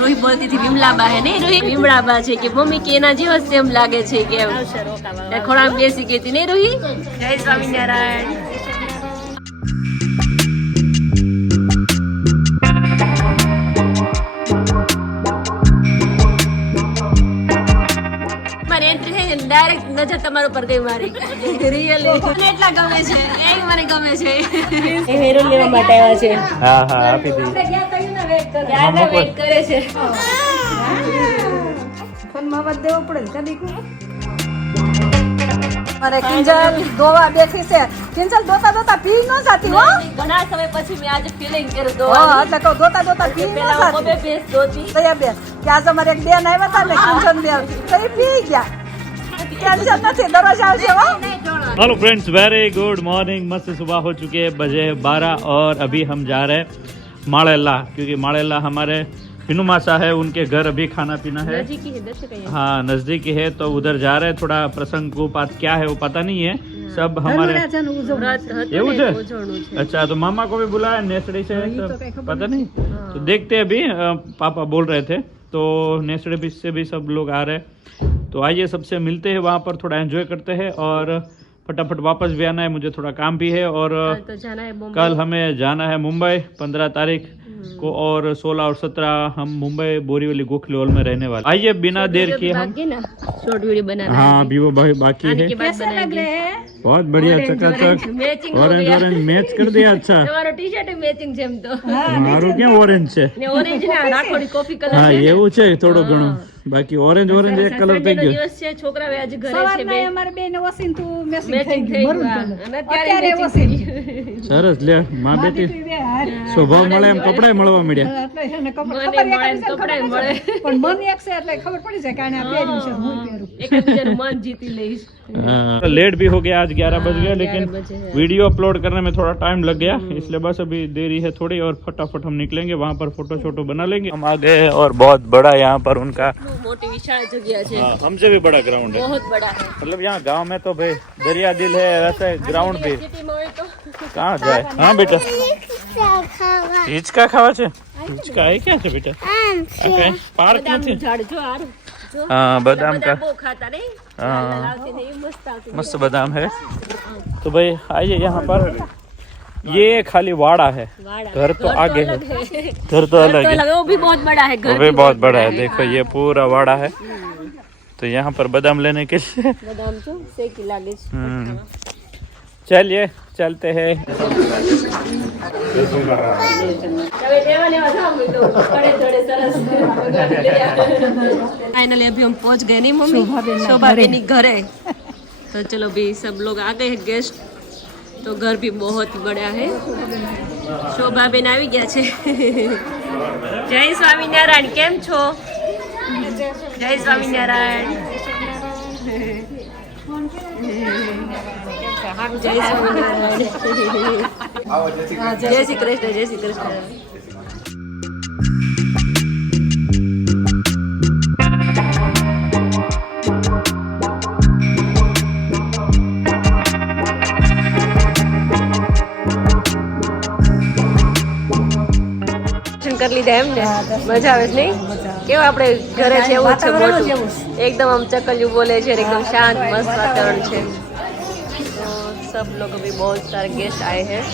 રોહી બોલતી હતી વિમલાબા હે નહીં રોહી વિમલાબા છે કે મમ્મી કે એના જેવો સેમ લાગે છે કે ખોળામાં બેસી ગઈ હતી નહીં રોહી. જય સ્વામિનારાયણ. ડાયરેક્ટ નજર તમારા ઉપર ગઈ મારી રિયલી મને એટલા ગમે છે એ મને ગમે છે એ હેરો લેવા માટે આવ્યા છે. હા હા આપી દી યાર વેઇટ કરે છે ફોન માં વાત દેવો પડે કદી કો અરે કિંજલ દોવા બેઠી છે કિંજલ દોતા દોતા પી ન જાતી હો ઘણા સમય પછી મેં આજે ફીલિંગ કર્યું તો હા એટલે તો દોતા દોતા પી ન પેલા જાતી બે બેસ દોતી તયા બે કે આજ અમારે એક બેન આવ્યા હતા ને કિંજલ બેન તો એ પી ગયા. Hello friends, very good morning. मस्त सुबह हो चुकी है, बजे 12 और अभी हम जा रहे हैं माड़ेला, क्योंकि माड़ेला हमारे हिनू मासा है, उनके घर अभी खाना पीना है. हाँ नजदीकी है, तो उधर जा रहे हैं. थोड़ा प्रसंग को बात क्या है वो पता नहीं है. सब हमारे अच्छा, तो मामा को भी बुलाया नेसड़ी से, पता नहीं. तो देखते हैं अभी. पापा बोल रहे थे तो नेसड़ी से भी सब लोग आ रहे हैं. तो आइए सबसे मिलते हैं वहाँ पर, थोड़ा एंजॉय करते हैं और फटाफट वापस भी आना है. मुझे थोड़ा काम भी है और तो जाना है कल हमें जाना है मुंबई 15 तारीख को और 16 और 17 हम मुंबई बोरीवली गोखले हॉल में रहने वाले. आइए बिना देर किए हम शॉर्ट वीडियो बनाना. हाँ अभी वो बाकी है. कैसे लग रहे हैं? बहुत बढ़िया, चकाचक ऑरेंज ऑरेंज मैच कर दिया. अच्छा તમારો ટી-શર્ટ મેચિંગ છે એમ તો મારું ક્યાં ઓરેન્જ છે ને ઓરેન્જ ના રાખોડી કોફી કલર હા છે. એવું છે થોડું ઘણું, બાકી ઓરેન્જ ઓરેન્જ એક કલર થઈ ગયો. દિવસ છે છોકરા આજે ઘરે છે સવારના અમારે બેન વસીન તું મેસિંગ થઈ મેચિંગ થઈ ગયું મરું ગયું કલર અને અત્યારે અત્યારે વસીન સરસ લે માં બેટી સ્વભાવ મળે એમ કપડાય મળવા મળ્યા. એટલે એને ખબર મને ખબર મળે એક ને કપડાય ખબર મળે. છે, પણ મન એક છે એટલે ખબર પડી જાય કે આને આ પહેર્યું છે હું પહેરું. એકબીજાનું મન જીતી લઈશ. लेट भी हो गया, आज 11 बज गया, लेकिन बजे है। वीडियो अपलोड करने में थोड़ा टाइम लग गया, इसलिए बस अभी देरी है थोड़ी और फटाफट हम निकलेंगे. वहाँ पर फोटो शोटो बना लेंगे. हम आ गए और बहुत बड़ा यहाँ पर उनका મોટી વિશાળ જગ્યા છે. हमसे भी बड़ा ग्राउंड है. बहुत बड़ा है. मतलब यहाँ गांव में तो भाई दरिया दिल है, वैसे ग्राउंड भी સિટીમાં હોય તો कहाँ जाए. हाँ बेटा हिचका खावा छे. हिचका है क्या है बेटा? पार्क में બદામનું ઝાડ જો આર જો हाँ बादाम का બહુ ખાતા નહીં. हाँ લાલ આવતી નહીં મસ્ત આવતી. मस्त बादाम है. तो भाई आइए यहाँ पर. ये खाली वाड़ा है, વાડા. घर तो आगे है, अलग है. घर तो अलग तो है, लगा वो भी बहुत बड़ा है. घर वो भी बहुत बड़ा है. देखो ये पूरा वाड़ा है. तो यहाँ पर बादाम लेने के लिए બદામ તો શેકી લાગે છે. चलिए चलते हैं. હવે લેવા જાવ તો પડે થોડે સરસ. फाइनली अभी हम पहुंच गए नहीं मम्मी शोभा बेनी घरे. तो चलो भी सब लोग आ गए हैं गेस्ट. तो घर भी बहुत बड़ा है. शोभा बेन આવી ગયા છે. જય સ્વામિનારાયણ. કેમ છો? જય સ્વામિનારાયણ. જય સ્વામિનારાયણ. જય શ્રી કૃષ્ણ. જય શ્રી કૃષ્ણ. કરી લીધા એમ ને મજા આવે છે નહીં? કેવું આપણે ઘરે છે એવું છે મોટું एकदम हम चकलियों बोले છે एकदम शांत मस्त वातावरण છે. तो सब लोग अभी बहुत सारे गेस्ट आए हैं.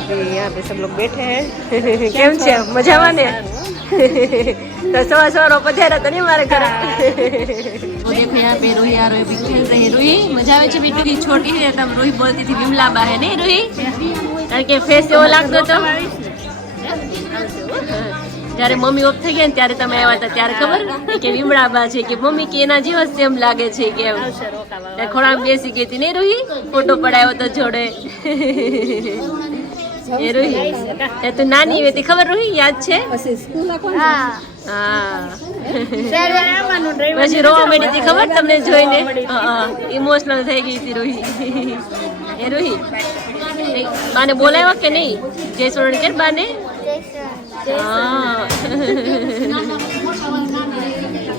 अभी यहाँ पे सब लोग बैठे हैं. કેમ છે? મજામાં ને? तो सवार सवार पधारा तो नहीं मारे घर. वो देखो यहाँ पे रोही आ रही खेल रही है. रोही मजा આવે છે બેટું. छोटी है तब रोही बोलती थी विमलाबा है नहीं रोही? કારણ કે ફેસ એવો લાગતો હતો જ્યારે મમ્મી ઓફ થઈ ગયા ને ત્યારે તમે આવ્યા હતા ત્યારે ખબર કે વિમળાબા છે કે મમ્મી કે એના જેવો સેમ લાગે છે કે ખોળામાં બેસી ગઈ હતી નહીં રોહી? ફોટો પડાયો તો જોડે. એ રોહી એ તો નાની હતી ખબર રોહી? યાદ છે? હા પછી રોવા માંડી હતી ખબર તમને જોઈને? ઇમોશનલ થઈ ગઈ હતી રોહી. એ રોહી બાને બોલાવ્યા કે નહીં? જય સોરણ કે બાને.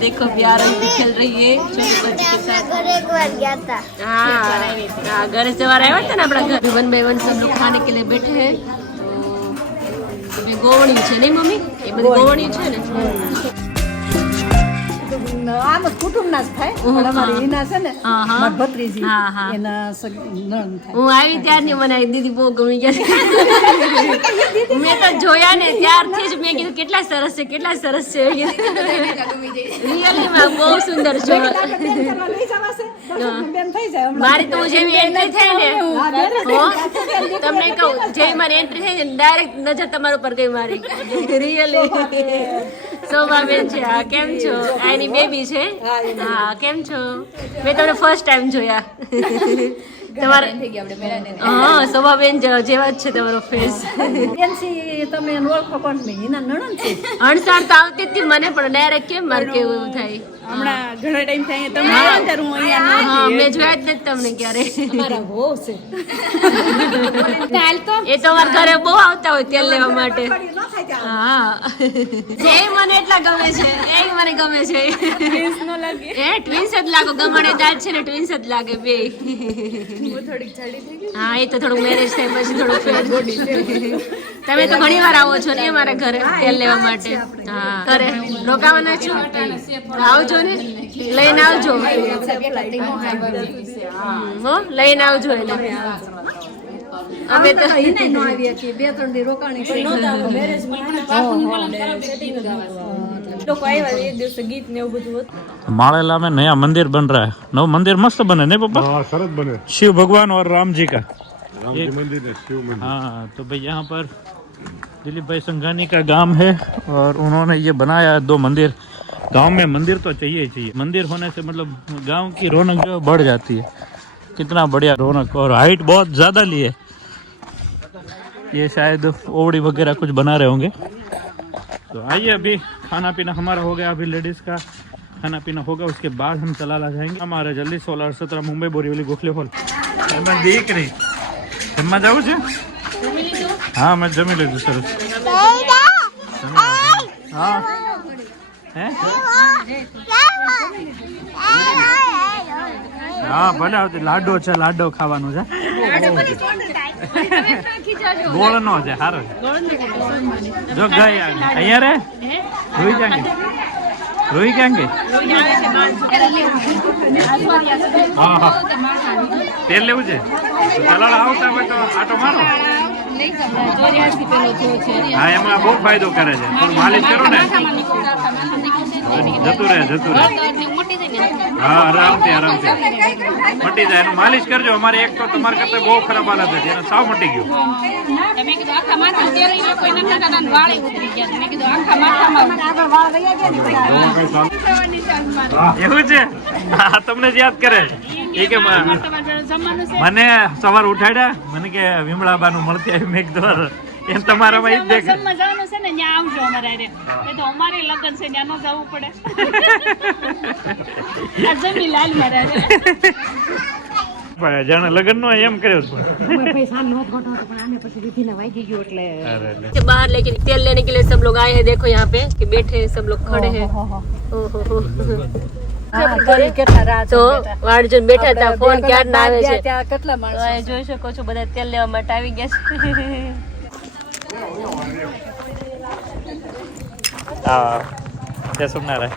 देखो प्यार भी खेल रही है छोटे बच्चे के साथ. हाँ घर से बाहर आया था ना अपना घर. 1 by 1 सब लोग खाने के लिए बैठे हैं. तो अभी ગોવણી છે નહીં મમ્મી? એ બધી ગોવણી છે ને. આમ જ કુટુંબના જ થાય પણ અમારી ઈના છે ને હા, હા. મારી ભત્રીજી હા, હા. એના નણંદ થાય. હું આવી ત્યારની મને આ દીદી બહુ ગમી ગયા. મેં તો જોયા ને ત્યારથી જ મેં કીધું કેટલા સરસ છે, કેટલા સરસ છે. રિયલી માં બહુ સુંદર છે. બેન કરવા લઈ જવાશે, દર્શકને બેન થઈ જાય હમણાં. મારી તો જેવી એન્ટ્રી થઈ ને હા, બેન જ હો, થઈ. તમને કહું જેવી મારી એન્ટ્રી થઈ ને ડાયરેક્ટ નજર તમારા ઉપર ગઈ મારી. રિયલી શોભાબેન છે. હા, કેમ છો? આ એની બેબી છે. હા, કેમ છો? મેં તમને ફર્સ્ટ ટાઈમ જોયા. તમારા હા, શોભાબેન જેવા જ છે તમારો ફેસ. બેનસી તમે એને ઓળખો પણ નહીં, એના નણંદ છે. અણસાર તો આવતી જ હતી મને, પણ ડાયરેક્ટ કેમ મારે કેવું એવું થાય. હમણાં ઘણા ટાઈમ થાય તમે આવ્યા ત્યારે હું અહીંયા હા, મેં જોયા જ નથી તમને ક્યારે. અમારા વહુ છે. એ તો અમારા ઘરે બહુ આવતા હોય તેલ લેવા માટે. અઠવાડિયું ન થાય ત્યાં. હા, જે મને એટલા ગમે છે એ મને ગમે છે. નો લાગે એ ટ્વિન્સ જ લાગો, ગમણે દાંત છે ને ટ્વિન્સ જ લાગે બે. હું થોડીક જાડી થઈ ગઈ હા, એ તો થોડુંક મેરેજ થાય પછી થોડુંક ફેર. તમે તો ઘણી વાર આવો છો ને અમારા ઘરે તેલ લેવા માટે. હા, ઘરે રોકાવાના છો? આવજો ને, લઈને આવજો. હો, લઈને આવજો એને. અમે તો એને ન આવી હતી, 2-3 દી રોકાણી કરી. લોકો આવ્યા એ દિવસે ગીત ને એવું બધું હતું माड़ेला में नया मंदिर बन रहा है. नव मंदिर मस्त बने नहीं पापा? हाँ शरद बने शिव भगवान और राम जी का. राम जी मंदिर है शिव मंदिर हाँ, तो भाई यहाँ पर दिलीप भाई संघानी का गांव है और उन्होंने ये बनाया है 2 मंदिर. गांव में मंदिर तो चाहिए ही चाहिए. मंदिर होने से मतलब गांव की रौनक जो है बढ़ जाती है. कितना बढ़िया रौनक, और हाइट बहुत ज़्यादा ली है. ये शायद ओवड़ी वगैरह कुछ बना रहे होंगे. तो आइए, अभी खाना पीना हमारा हो गया. अभी लेडीज़ का खाना पीना होगा, उसके बाद हम चलाला जाएंगे. हमारे जल्दी 16-17 मुंबई बोरीवली गोखले हॉल. मैं देख रही जम्मा जाऊँ છે? हाँ, मैं जमी લીધું સરસ. हाँ હે? હા, ભલે આવતી. લાડો છે, લાડો ખાવાનું છે. ગોળ નો છે, સારો છે. જો ગઈ અહીંયા રે રોઈ ક્યાં ગઈ? રોઈ ક્યાં ગઈ? હા હા, તેલ લેવું છે? ચલાડ આવતા હોય તો આટો મારો. હા, એમાં બહુ ફાયદો કરે છે. થોડું માલિશ કરો ને, જતું રહે. હા, આરામથી મટી જાય. એનું માલિશ કરજો. અમારે એક તો તમારા કરતા બહુ ખરાબ હાલત હતી, એને સાવ મટી ગયું. એવું છે? હા, તમને જ યાદ કરે. એ કે મને સવાર ઉઠાડ્યા, મને કે વિમળાબાનું મળતી આવી. મેં કીધું એમ તમારામાં ઈ જ દેખે. જવાનું છે ને ત્યાં આવજો અમારે એ તો અમારે લગ્ન છે ત્યાં ન જવું પડે આ જમી લાલ મારા જાણે લગ્ન નો એમ કર્યો છે. बाहर लेके तेल लेने के लिए सब लोग आए हैं. देखो यहाँ पे कि बैठे हैं, सब लोग खड़े हैं. હા, ઘરે કેટલા રાત તો વાડજન બેઠા હતા, ફોન ક્યાં ના આવે છે. ત્યાં કેટલા તો માણસો અહીં જોઈ શકો છો બધા તેલ લેવા માટે આવી ગયા છે. હા, જય સોમનારાયણ.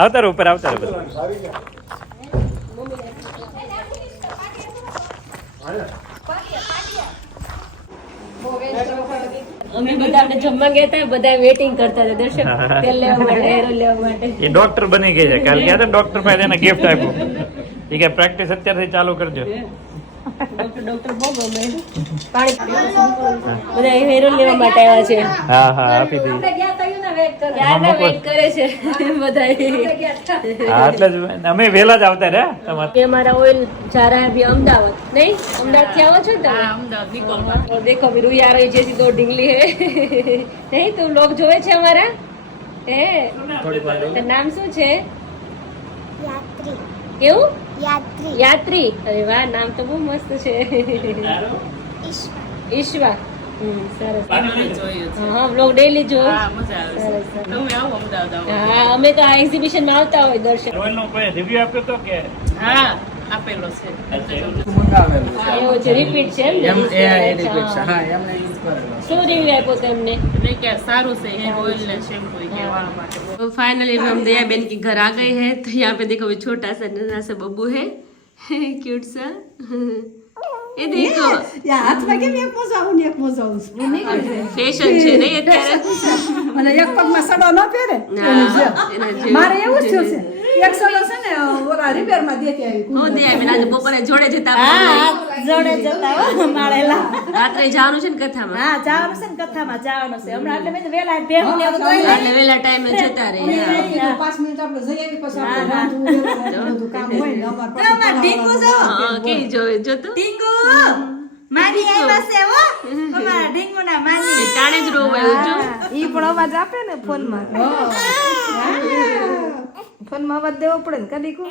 આવતા રહો ઉપર, આવતા રહો બધા. અમે બધા આપણે જમવા ગયા હતા, બધા વેટિંગ કરતા હતા દર્શક તેલ લેવા માટે, હેરો લેવા માટે. એ ડોક્ટર બની ગઈ છે. કાલ ગયા હતા ડોક્ટર પાસે, એને ગિફ્ટ આપ્યું. એ કે પ્રેક્ટિસ અત્યારથી ચાલુ કરજો. ડોક્ટર બહુ ગમે પાણી બધા હેરો લેવા માટે આવ્યા છે. હા હા, આપી દઈએ. ક્યારના વેઇટ કરે છે બધા. હા, એટલે જ અમે વહેલા જ આવતા રહ્યા તમારે. ये हमारा ऑयल जा रहा है अभी अहमदाबाद. नहीं, अहमदाबाद क्या हो छो तुम? और देखो अभी रुई आ रही जैसी दो ढींगली है. नहीं, तुम लोग જોવે છે અમારા? હે, તારું નામ શું છે? કેવું? યાત્રી. અરે વાહ, નામ તો બહુ મસ્ત છે. ઈશ્વા. સરસ. હા, બ્લોગ ડેઈલી જો. સરસ. હા, અમે તો આ એક્ઝિબિશન માં આવતા હોય દર્શક. રોયલ નો કોઈ રિવ્યુ આપ્યો તો કે? હા આપેલો છે એવું છે, રિપીટ છે એમ ને? રિપીટ છે. હા, એમને શું રિવ્યુ આપ્યો તેમને? नहीं क्या सारू से हेयर ऑयल ने शैम्पू के वाल માટે तो फाइनली हम दया बहन के घर आ गए हैं। तो यहाँ पे देखो छोटा सा नन्हा सा बब्बू है, क्यूट सा। ये देखो હાથમાં કેમ એક મોજાવું ને એક મોજાવું ફેશન છે નહીં અત્યારે? અને એક પગમાં સડો ન પહેરે ના, એના જેવું. મારે એવું જ થયું છે એક સડો છે ને ઓલા રિપેરમાં દેતી આવી હો દયા બેન આજે બપોરે જોડે જતા જોડે જતા હો માળેલા રાત્રે જવાનું છે ને કથામાં, હા જવાનું છે ને કથામાં જવાનું છે હમણાં એટલે મેં વેલા ભેગું ને એવું કરી એટલે વેલા ટાઈમે જતા રહે. 5 મિનિટ આપણે જઈ આવી પછી આપણે બધું કામ હોય ને અમાર પાસે ઢીંગુ જો હા કેવી જોવે જો તો ઢીંગુ મારી આવ્યા છે હો અમારા ઢીંગુના મારી એ ટાણે જ રોવાયું જો. ઈ પણ અવાજ આપે ને ફોનમાં ફોનમાં અવાજ દેવો પડે ને કદી કો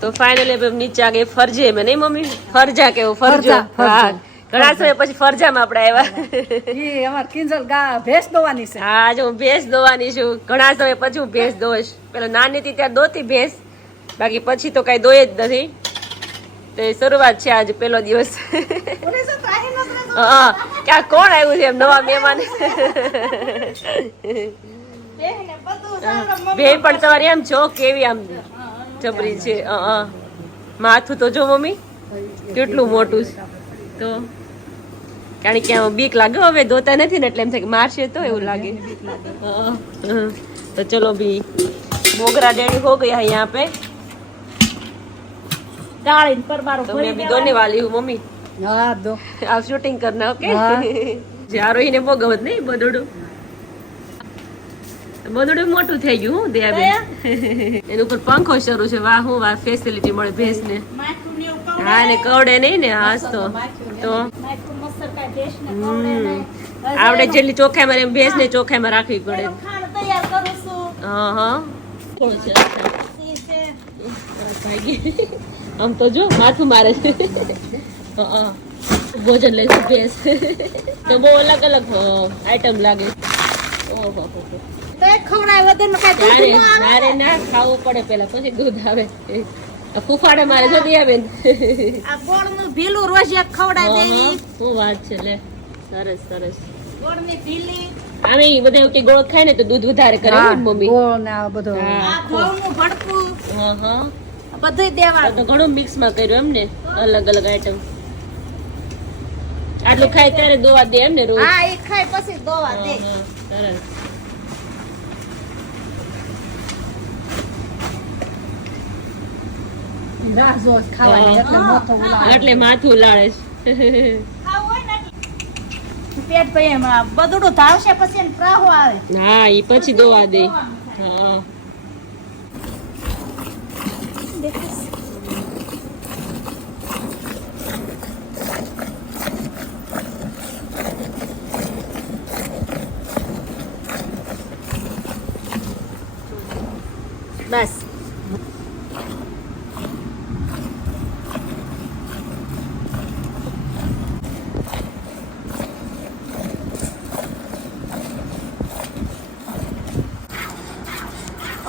તો ફાઇનલી હવે નીચે આ ગઈ ફરજે મેં નહીં મમ્મી? ફરજા કેવો ફરજો. હા ઘણા સમય પછી ફરજામાં આપણે આવ્યા. ઈ અમાર કિંજલ ગા ભેંસ દોવાની છે હા આજે હું ભેંસ દોવાની છું. ઘણા સમય પછી હું ભેંસ દોઈશ. પેલા નાની હતી ત્યારે દોતી ભેંસ, બાકી પછી તો કઈ દોય જ નથી. તો એ શરૂઆત છે આજે પહેલો દિવસ. હા ક્યાં કોણ આવ્યું છે એમ નવા મહેમાન? બે પણ તમારી આમ જો કેવી આમ જબરી છે. માથું તો જો મમ્મી કેટલું મોટું છે. તો કારણ કે આમાં બીક લાગે, હવે દોતા નથી ને એટલે એમ થાય કે મારશે તો એવું લાગે. तो चलो भी मोगरा रेडी हो गया है यहाँ पे, ગાળીને પર મારો तो मैं भी दोने वाली हूँ मम्मी. હા દો आप शूटिंग करना ओके? જારો એને બહુ ગમત નહીં બદોડું. બદોડું મોટું થઈ ગયું હું દયાબેન. એની ઉપર પંખો શરૂ છે. વાહ હું વાહ ફેસિલિટી મળે ભેંસ ને. હા ને કવડે નહીં ને હાસ તો આવડે જેટલી ચોખામાં એમ ભેંસ ને ચોખામાં રાખવી પડે. હા હા આમ તો જો માથું મારે છે. ભોજન લઈશું ભેંસ તો બહુ અલગ અલગ આઈટમ લાગે. ઓહો મારે ના ખાવું પડે પેલા પછી દૂધ આવે. ફૂફાડે મારે જો દયાબેન. ભીલું રોજ એક ખવડાવી દેવી શું વાત છે લે. સરસ સરસ. ગોળની ભીલી આમે બધા એવું કે ગોળ ખાય ને તો દૂધ વધારે કરે ને મમ્મી. ગોળ ને આ બધું હા ઘઉંનું ભડકું હા હા બધું દેવાનું. તો ઘણું મિક્સ માં કર્યું એમ ને, અલગ અલગ આઈટમ. આટલું ખાય ત્યારે દોવા દે એમ ને રોજ? હા એ ખાય પછી દોવા દે. સરસ. રાહ જોશ ખાવાની એટલે મોટો ઉલાળે. એટલે માથું ઉલાળે છે. ખાવું હોય ને પેટ ભઈ એમાં બધું ધાવશે પછી એને પ્રાહો આવે. હા ઈ પછી દોવા દે. હા બસ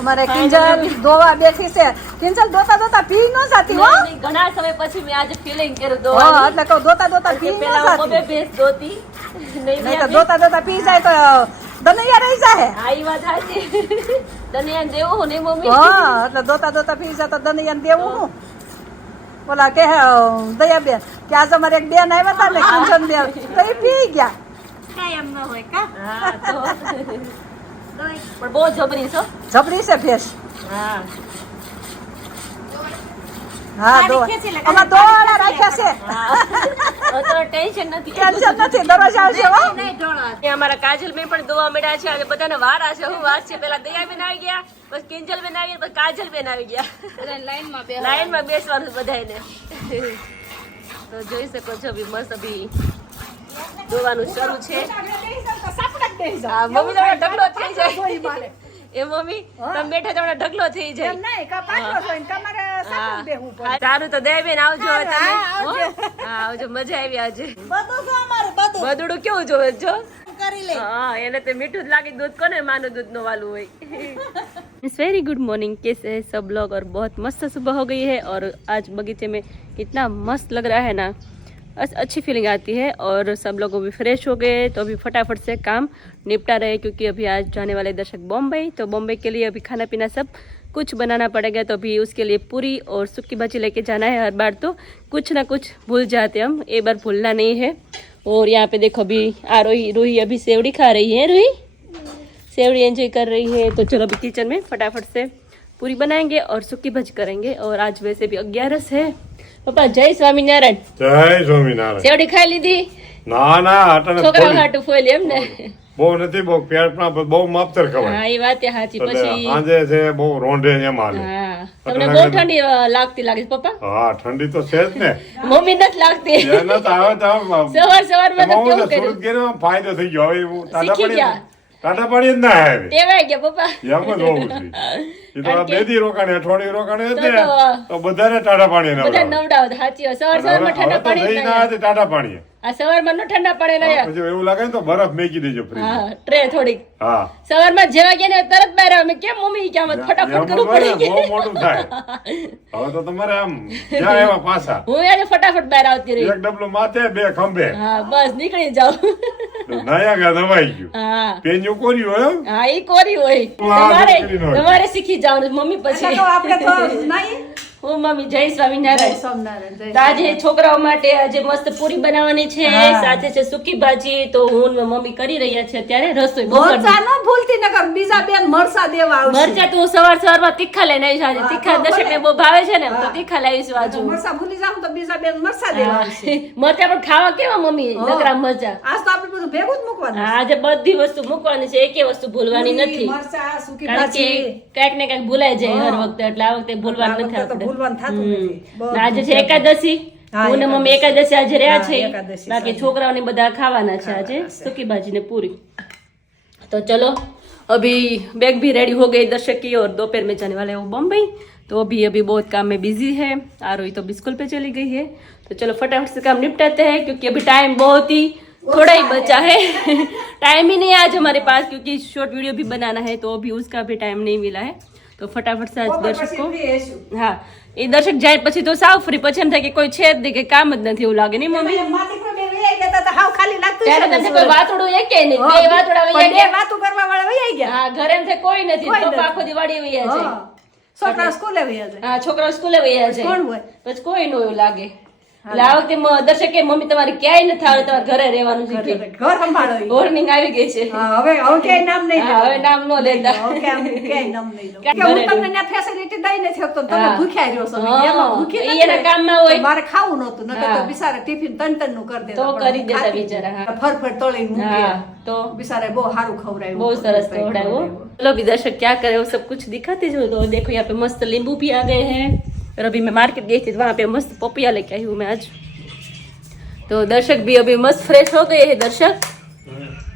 અમારે કિંજલ દોવા બેઠી છે. કિંજલ દોતા દોતા પી ન જાતી હો. ઘણા સમય પછી મેં આજે ફીલિંગ કર્યું હા દોવાની. એટલે કહું દોતા દોતા પી ન પેલા હું જાતી. ભેંસ દોતી નહીં નહીં તો દોતા દોતા પી જાય તો દનૈયા રહી જાય. હા ઈ વાત સાચી. તને એમ દેવું હું નહીં મમ્મી? હા એટલે દોતા દોતા પી જાય તો દનૈયાને દેવું હું. ઓલા કે દયાબેન કે આજે અમારે એક બેન આવ્યા હતા ને કિંજલ બેન તો એ પી ગયા. હા તો પણ બહુ જબરી છો. જબરી છે ભેંસ. હા હા દોવા અમાર દોવાળા રાખ્યા છે. હવે તો ટેન્શન નથી. ટેન્શન નથી દરરોજ આવશે હો. અહીંયા અમારા કાજલ બેન પણ દોવા મળ્યા છે. આજે બધાને વારા છે. હું વાત છે પેલા દયાબેન આવી ગયા, પછી કિંજલ બેન આવી ગયા, પછી કાજલ બેન આવી ગયા. લાઈનમાં બેસવાનું બધાને. તો જોઈ શકો છો અભી મસ્ત અભી દોવાનું શરૂ છે. હા મમ્મી તમારો ઢગલો થઈ જાય. એ મમ્મી તમે બેઠા તમારો ઢગલો થઈ જાય. હા, સારું તો દયાબેન આવજો હવે તમે. હો? હા આવજો, મજા આવી આજે. બદુડું કેવું જોવે જો. हाँ એને तो मीठू लागे दूध को ना मानो दूध नो वालू है. It's very good morning. कैसे है सब लोग? और बहुत मस्त सुबह हो गई है और आज बगीचे में कितना मस्त लग रहा है ना. अच्छी फीलिंग आती है। और सब लोग अभी फ्रेश हो गए तो अभी फटाफट से काम निपटा रहे, क्योंकि अभी आज जाने वाले दर्शक बॉम्बे, तो बॉम्बे के लिए अभी खाना पीना सब कुछ बनाना पड़ेगा। तो अभी उसके लिए पूरी और सूखी भाजी लेके जाना है। हर बार तो कुछ ना कुछ भूल जाते हम, एक बार भूलना नहीं है। और यहाँ पे देखो अभी रूही अभी सेवड़ी खा रही है। रूही सेवड़ी एंजॉय कर रही है। तो चलो अभी किचन में फटाफट से पूरी बनाएंगे और सूखी भाजी करेंगे। और आज वैसे भी 11 है। पप्पा जय स्वामीनारायण। જય સ્વામિનારાયણ. સેવડી ખાઈ લીધી? ના ના અટાણે છોકરા ફોલી. હાટુ ફોલી એમ ને? બહુ નથી, બહુ પેટમાં બહુ માપતર ખવાય. હા એ વાત એ સાચી। એટલે પછી સાંજે છે બહુ રોંઢે ને એમ હાલે. હા તમને બહુ ઠંડી લાગતી લાગે છે પપ્પા? હા ઠંડી તો છે જ ને. મમ્મી નથી લાગતી। એને તો આવે તો સવારમાં તો કેવું કર્યું? સુરત ગયેલો ફાયદો થઈ ગયો. હવે હું ટાટા શીખી પાડી ગયા। ટાટા પાડી જ ના આવે ટેવાઈ ગયા પપ્પા। એમ જ હોવું જોઈએ. એ તો આ બે દી રોકાણે અઠવાડિયું રોકાણે તો હતી ને તો બધાને ટાટા પાણી બધા નવડાવ સાચી વાત। સવારમાં ઠંડા પાણી જ ના નહીં। ટાટા પાણી આ સવારમાં નો ઠંડા પાણી નહીં। પછી એવું લાગે ને તો બરફ મેકી દેજો ફ્રીજ. હા ટ્રે થોડીક હા સવારમાં જેવા ગયા ને તરત બહાર આવે કેમ મમ્મી કે આમ ફટાફટ એમ કરવું બને, પડે। બહુ મોટું થાય. હવે તો તમારે આમ જ્યાં એવા પાછા હું આજે ફટાફટ બહાર આવતી રહી। એક ડબલું માથે બે ખંભે હા બસ નીકળી જાઉં। નયા ગા દવાઈ ગયું હા પેન્યું કોર્યું એમ હા ઈ કોરી હોય। તમારે શીખી જવાનું મમ્મી પછી। તો આપણે તો નહીં હું મમ્મી જય સ્વામિનારાયણ। સ્વામિનારાયણ જય તો આજે છોકરાઓ માટે આજે મસ્ત પૂરી બનાવવાની છે, સાથે છે સૂકી ભાજી। તો હું ને મમ્મી કરી રહ્યા છે અત્યારે રસોઈ બપોરની। મરચા નો ભૂલતી નકર બીજા બેન મરચા દેવા આવશે। મરચા તો હું સવારમાં તીખા લઈને આવીશ આજે। તીખા દર્શકને બહુ ભાવે છે ને, તો તીખા લાવીશું આજુ। મરચા ભૂલી જાવ તો બીજા બેન મરચા દેવા આવશે। મરચા પણ ખાવા કેવા મમ્મી નકરા મરચા। આજ તો આપણે બધું ભેગું જ મૂકવાનું હા, આજે બધી વસ્તુ મૂકવાની છે, એકે વસ્તુ ભૂલવાની નથી। મરચા સૂકી કારણ કે ભાજી ક્યાંક ને ક્યાંક ભૂલાઈ જાય હર વખતે, એટલે આ વખતે ભૂલવાનું નથી તો આપણે। ભૂલવાનું થતું નથી। ને આજે છે એકાદશી। હા, હું ને મમ્મી એકાદશી આજે રહ્યા હા, છે, એકાદશી બાકી છોકરાઓને બધા ખાવાના છે આજે સૂકી भाजी ने पूरी। तो चलो अभी बैग भी रेडी हो गई दर्शक की, और दोपहर में जाने वाले हैं वो बम्बई। तो अभी बहुत काम में बिजी है। आरोही तो भी स्कूल पे चली गई है। तो चलो फटाफट से काम निपटाते हैं, क्योंकि अभी टाइम बहुत ही थोड़ा ही बचा है। टाइम ही नहीं है आज हमारे पास, क्योंकि शॉर्ट वीडियो भी बनाना है, तो अभी उसका भी टाइम नहीं मिला है। तो फटाफट से आज दर्शक को हाँ એ દર્શક જાય પછી તો સાવ ફ્રી, પછી એમ થાય કે કોઈ છે જ નહીં, કે કામ જ નથી એવું લાગે નહીં મમ્મી? માટી પર બે વૈયા ગયા તા તો હાવ ખાલી લાગતું ત્યારે છે ને નથી કોઈ વાતોડું એકે નહીં, બે વાતોડા વૈયા પણ બે ગયા। વાતો કરવા વાળા વૈયા ગયા। હા ઘરે એમ થાય કોઈ નથી, કોઈ તો નથી। આખો દિવાળી વૈયા છે। હા, છોકરા સ્કૂલે વૈયા જાય। હા છોકરાઓ સ્કૂલે વૈયા છે, કોણ હોય? પછી કોઈ નો એવું લાગે। એટલે આ વખતે દર્શક કે મમ્મી તમારે ક્યાંય નથી આવડે, તમારે ઘરે રહેવાનું છે કે ઘર સંભાળો ઈ। વોર્નિંગ આવી ગઈ છે। હા, હવે ક્યાંય નામ નહીં હા, હવે નામ નો લેતા। હવે ક્યાંય નામ નહીં દઉં। ક્યાં કે હું ઘરે તમને ત્યાં ફેસિલિટી દઈ નથી શકતો, તમે હા. ભૂખ્યા રહ્યો છો। હા, એમાં ભૂખી ઈ નથી એના રહી। કામમાં હોય। મારે ખાવું નહોતું, નકર તો હા. બિચારા ટિફિન ત્રણ નું કરી દેતા, તો પણ કરી દેતા ખાતી બિચારા, હા. ફરફર તળીને મૂકે। હા, તો બિચારે બહુ સારું ખવડાવ્યું, बहुत सरस खवड़ाया वो। चलो अभी दर्शक क्या करे वो सब कुछ दिखाते जो। तो देखो यहाँ पे मस्त नींबू भी आ गए हैं। और अभी मैं मार्केट गई थी, वहाँ पे मस्त पपिया लेके आई हूँ मैं आज। तो दर्शक भी अभी मस्त फ्रेश हो गए हैं। दर्शक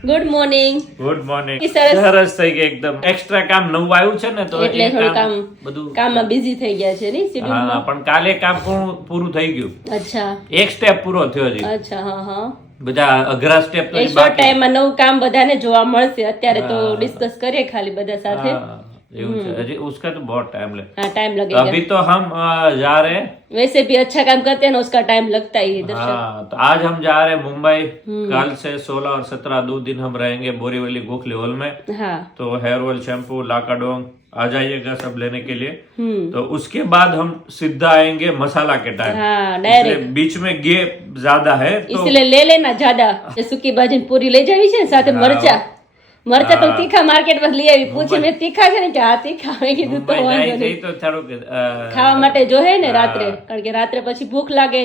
ગુડ મોર્નિંગ। Good morning. ઈ સરસ. સરસ થઈ ગઈ એકદમ। એક્સ્ટ્રા કામ નવું આવ્યું છે ને, તો એટલે એ થોડું કામ બધું કામમાં બિઝી થઈ ગયા છે નહીં હા, શેડ્યુલમાં? પણ કાલે કામ પૂરું થઈ ગયું। અચ્છા એક સ્ટેપ પૂરો થયો છે, અચ્છા હા હા। બધા અઘરા સ્ટેપ તો એ હજી શોર્ટ બાકી। ટાઈમમાં નવું કામ બધાને જોવા મળશે। અત્યારે તો હા. ડિસ્કસ કરીએ ખાલી બધા સાથે। हाँ, એવું છે। હજી उसका तो बहुत टाइम ले। हाँ टाइम तो लगेगा। अभी तो हम जा रहे हैं। वैसे भी अच्छा काम करते हैं ना, उसका टाइम लगता ही है दर्शक। हाँ, तो आज हम जा रहे हैं मुंबई। कल से 16 और 17 2 दिन हम रहेंगे बोरीवली गोखले हॉल में। हाँ तो हेयर ऑयल, शैम्पू, लाकाडोंग आ जाइएगा सब लेने के लिए। तो उसके बाद हम सीधा आएंगे मसाला के टाइम। हाँ डायरेक्ट, बीच में गैप ज्यादा है तो इसलिए ले लेना ज्यादा। सूकी भाजी ने पूरी લઈ જાવી છે ને, સાથે મરચા તો તીખા માર્કેટ માં લઈ આવી। પૂછી મેં તીખા છે ને કે હા તીખા, મેં કીધું તો मुंबई વાંધો जाई નહીં। तो થોડુંક ખાવા માટે જોહે ને રાત્રે, કારણ કે રાત્રે પછી ભૂખ લાગે,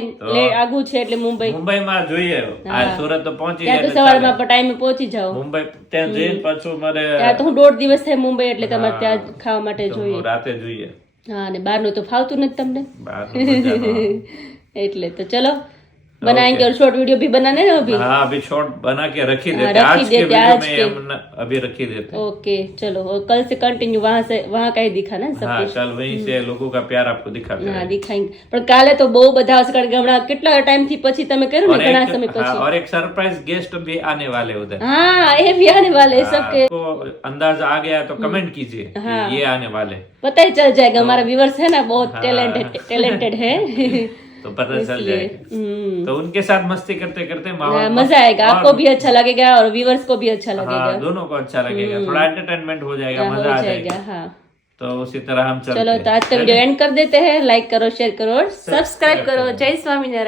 આગું છે એટલે મુંબઈ મુંબઈમાં જોઈએ। આ સુરત તો પહોંચી ત્યાં તો જાય સવારમાં પણ ટાઈમે પહોંચી જાઓ। મુંબઈ ત્યાં જઈને પાછું મારે ત્યાં તો હું 1.5 દિવસ થાય મુંબઈ, એટલે તમારે ત્યાં ખાવા માટે જોઈએ। રાતે જોઈએ। હા અને બહારનું તો ફાવતું નથી તમને, બહારનું મજા ન આવે। એટલે તો ચલો बनाएंगे। और शॉर्ट वीडियो भी बनाने ना अभी। हाँ, अभी शॉर्ट बना के रखी हाँ, देते। आज रखी के देते, वीडियो आज में के। हम अभी रखी देते। ओके चलो, और कल से कंटिन्यू वहाँ का ही दिखा ना सब हाँ, कुछ। कल वहीं से लोगों का प्यार आपको दिखाते હા हैं। દેખાય। પણ કાલે તો બહુ બધા હશે, કારણ કે હમણાં કેટલા ટાઈમ થી પછી તમે કર્યું ને, ઘણા સમય हाँ, પછી। और एक सरप्राइज गेस्ट भी आने वाले उधर। हाँ ये भी आने वाले हैं सबके, आपको अंदाजा आ गया तो कमेंट कीजिए कि ये आने वाले। पता ही चल जाएगा। हमारा व्यूअर्स है ना बहुत टैलेंटेड है। तो पता चल जाएगा। तो उनके साथ मस्ती करते करते मजा आएगा, आपको भी अच्छा लगेगा और व्यूवर्स को भी अच्छा लगेगा। हाँ, दोनों को अच्छा लगेगा, थोड़ा एंटरटेनमेंट हो जाएगा, मजा आ जाएगा। हाँ तो उसी तरह हम चलते चलो, तो आज का वीडियो एंड कर देते हैं। लाइक करो, शेयर करो और सब्सक्राइब करो। जय स्वामीनारायण।